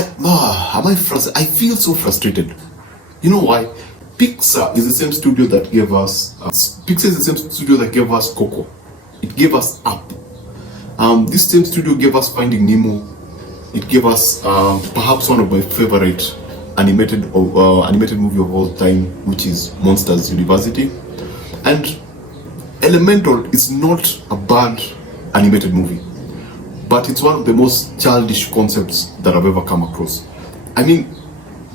am I frustrated? I feel so frustrated. You know why? Pixar is the same studio that gave us Coco. It gave us Up. This same studio gave us Finding Nemo. It gave us perhaps one of my favorite animated movie of all time, which is Monsters University. And Elemental is not a bad animated movie, but it's one of the most childish concepts that I've ever come across. I mean,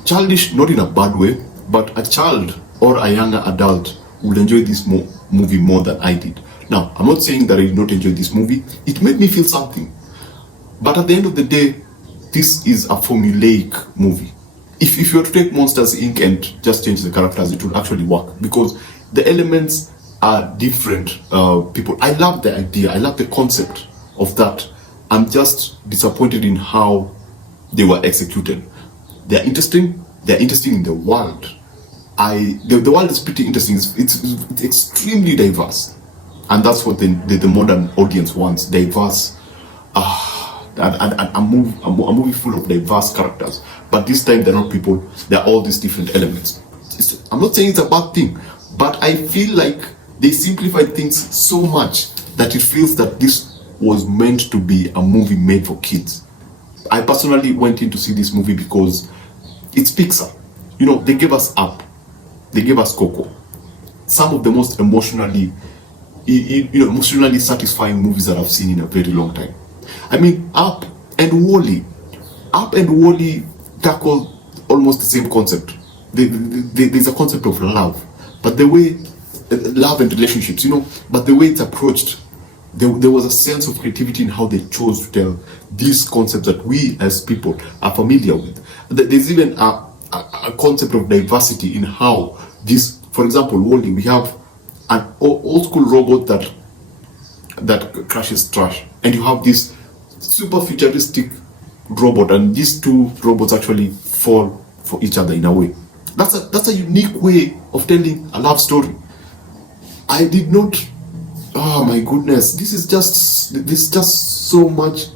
childish not in a bad way, but a child or a younger adult would enjoy this movie more than I did. Now, I'm not saying that I did not enjoy this movie. It made me feel something. But at the end of the day, this is a formulaic movie. If you were to take Monsters Inc. and just change the characters, it would actually work, because the elements are different people. I love the idea, I love the concept of that. I'm just disappointed in how they were executed. They're interesting in the world. The world is pretty interesting. It's extremely diverse, and that's what the modern audience wants. Diverse, a movie full of diverse characters. But this time they're not people. They're all these different elements. I'm not saying it's a bad thing, but I feel like they simplified things so much that it feels that this was meant to be a movie made for kids. I personally went in to see this movie because it's Pixar. You know, they gave us Up, they gave us Coco, some of the most emotionally satisfying movies that I've seen in a very long time. I mean, Up and Wall-E tackle almost the same concept. There's a concept of love, but the way love and relationships, but the way it's approached, there was a sense of creativity in how they chose to tell these concepts that we as people are familiar with. There's even a concept of diversity in how this, for example, Wall-E, we have an old school robot that crashes trash, and you have this super futuristic robot, and these two robots actually fall for each other in a way. That's a unique way of telling a love story. I did not. Oh my goodness! There's just so much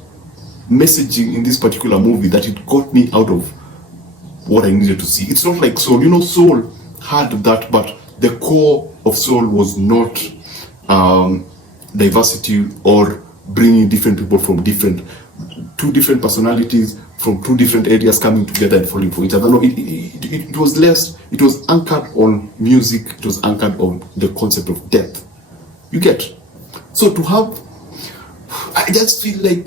messaging in this particular movie that it got me out of what I needed to see. It's not like Soul. Soul had that, but the core of Soul was not diversity or bringing different people from two different personalities from two different areas coming together and falling for each other. No, it was less. It was anchored on music. It was anchored on the concept of death. You get? So to have, I just feel like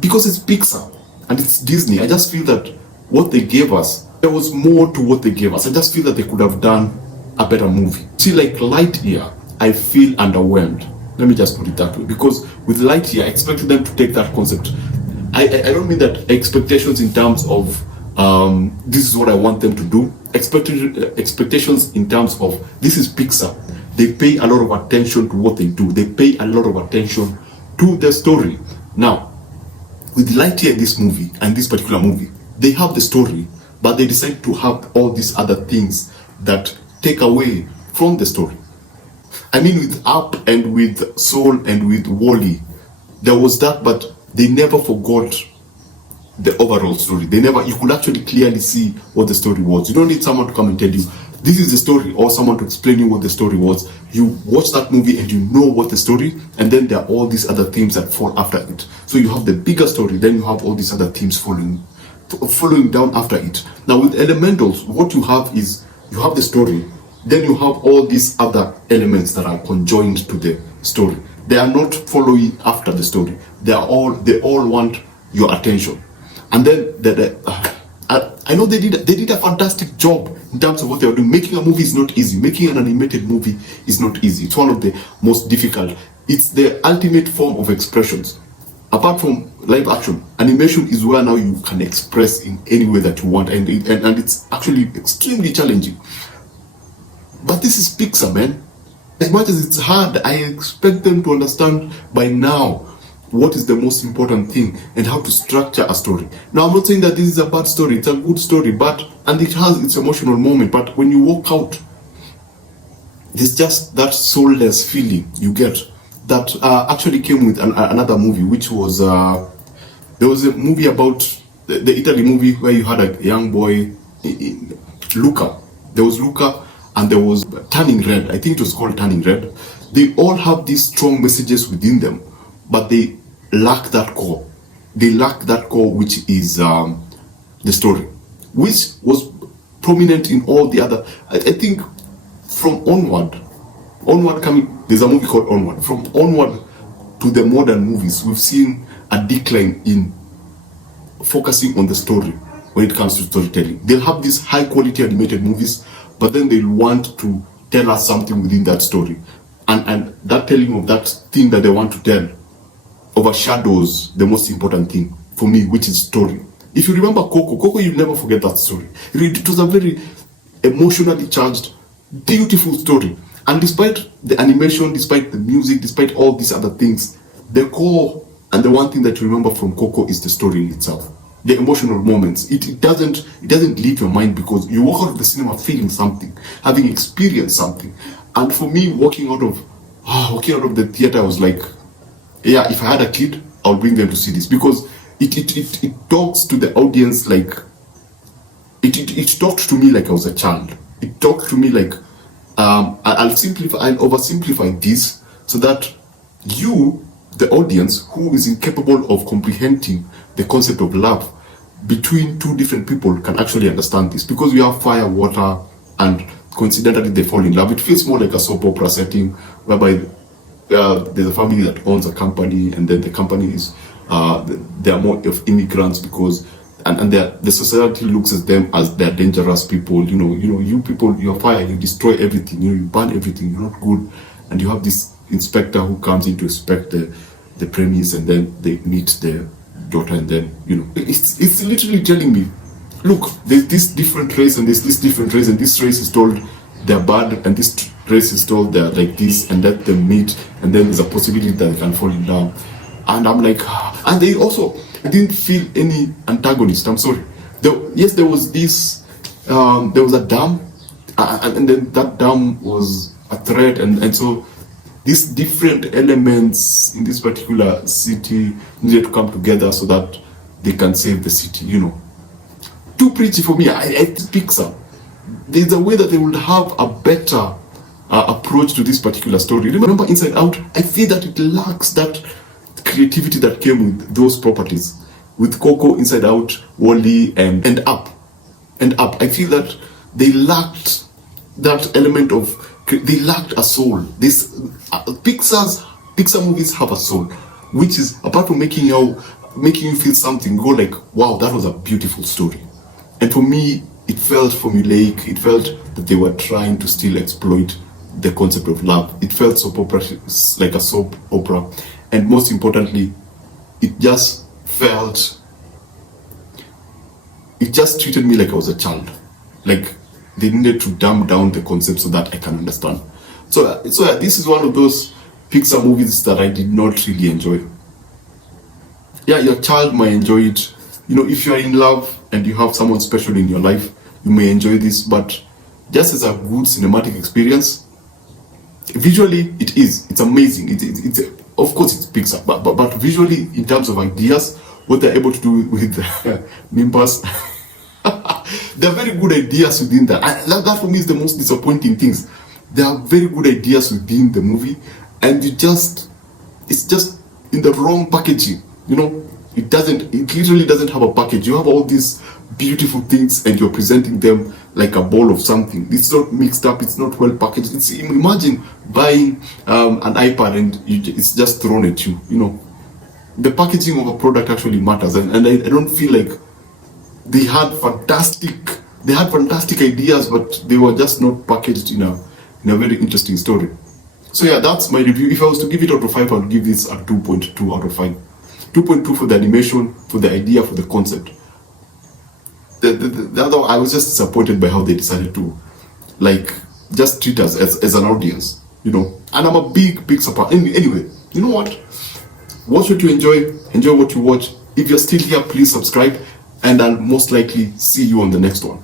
because it's Pixar and it's Disney, I just feel that what they gave us, there was more to what they gave us. I just feel that they could have done a better movie. See, like Lightyear, I feel underwhelmed. Let me just put it that way. Because with Lightyear, I expected them to take that concept. I don't mean that expectations in terms of this is what I want them to do. Expectations in terms of this is Pixar. They pay a lot of attention to what they do. They pay a lot of attention to the story. Now, with Lightyear in this movie, and this particular movie, they have the story, but they decide to have all these other things that take away from the story. I mean, with Up and with Soul and with Wall-E, there was that, but they never forgot the overall story. You could actually clearly see what the story was. You don't need someone to come and tell you, this is the story, or someone to explain you what the story was. You watch that movie and you know what the story, and then there are all these other themes that fall after it. So you have the bigger story, then you have all these other themes following down after it. Now with Elementals, what you have is, you have the story, then you have all these other elements that are conjoined to the story. They are not following after the story. They all want your attention. And then I know they did a fantastic job in terms of what they were doing. Making a movie is not easy. Making an animated movie is not easy. It's one of the most difficult. It's the ultimate form of expressions. Apart from live action, animation is where now you can express in any way that you want, and it's actually extremely challenging. But this is Pixar, man. As much as it's hard, I expect them to understand by now what is the most important thing and how to structure a story. Now, I'm not saying that this is a bad story. It's a good story, and it has its emotional moment. But when you walk out, there's just that soulless feeling you get that actually came with another movie, which was there was a movie about the Italy movie where you had a young boy, Luca. There was Luca and there was Turning Red. I think it was called Turning Red. They all have these strong messages within them, but they lack that core. They lack that core, which is the story, which was prominent in all the other. I think from Onward coming, there's a movie called Onward. From Onward to the modern movies, we've seen a decline in focusing on the story when it comes to storytelling. They'll have these high quality animated movies, but then they'll want to tell us something within that story. And that telling of that thing that they want to tell overshadows the most important thing for me, which is story. If you remember Coco, you'll never forget that story. It was a very emotionally charged, beautiful story. And despite the animation, despite the music, despite all these other things, the core and the one thing that you remember from Coco is the story in itself. The emotional moments. It doesn't leave your mind, because you walk out of the cinema feeling something, having experienced something. And for me, walking out of the theater, I was like, yeah, if I had a kid, I'll bring them to see this, because it talks to the audience like it talked to me like I was a child. It talked to me like I'll oversimplify this so that you, the audience, who is incapable of comprehending the concept of love between two different people, can actually understand this, because we have fire, water, and coincidentally they fall in love. It feels more like a soap opera setting, whereby there's a family that owns a company, and then the company is they are more of immigrants, because and the society looks at them as they're dangerous people. You people, you're fire, you destroy everything, you burn everything, you're not good. And you have this inspector who comes in to inspect the premise, and then they meet their daughter, and then it's literally telling me, look, there's this different race and there's this different race, and this race is told they're bad, and this race is told they're like this, and let them meet, and then there's a possibility that they can fall in love. And I'm like, and they also didn't feel any antagonist. I'm sorry. There was this, there was a dam, and then that dam was a threat, and so these different elements in this particular city needed to come together so that they can save the city. Too preachy for me. I think Pixar, there's a way that they would have a better approach to this particular story. Remember Inside Out? I feel that it lacks that creativity that came with those properties, with Coco, Inside Out, Wall-E, and Up. I feel that they lacked that element of, they lacked a soul. Pixar movies have a soul, which is, apart from making you feel something, go like, wow, that was a beautiful story. And for me, it felt formulaic. It felt that they were trying to still exploit the concept of love. It felt soap opera, like a soap opera. And most importantly, it just treated me like I was a child. Like they needed to dumb down the concept so that I can understand. So this is one of those Pixar movies that I did not really enjoy. Yeah, your child might enjoy it. If you're in love and you have someone special in your life, you may enjoy this, but just as a good cinematic experience, visually it's amazing. It's of course it's Pixar, but visually, in terms of ideas, what they're able to do with Nimbus, there are very good ideas within that. That for me is the most disappointing things. There are very good ideas within the movie, and it's just in the wrong packaging. It literally doesn't have a package. You have all these beautiful things and you're presenting them like a ball of something. It's not mixed up, it's not well packaged. Imagine buying an iPad and it's just thrown at you. The packaging of a product actually matters, and I don't feel like they had fantastic ideas, but they were just not packaged in a very interesting story. So yeah, that's my review. If I was to give it out of 5, I would give this a 2.2 out of 5. 2.2 for the animation, for the idea, for the concept. The other, I was just disappointed by how they decided to, just treat us as an audience, And I'm a big Pixar fan. Anyway, you know what? Watch what you enjoy what you watch. If you're still here, please subscribe, and I'll most likely see you on the next one.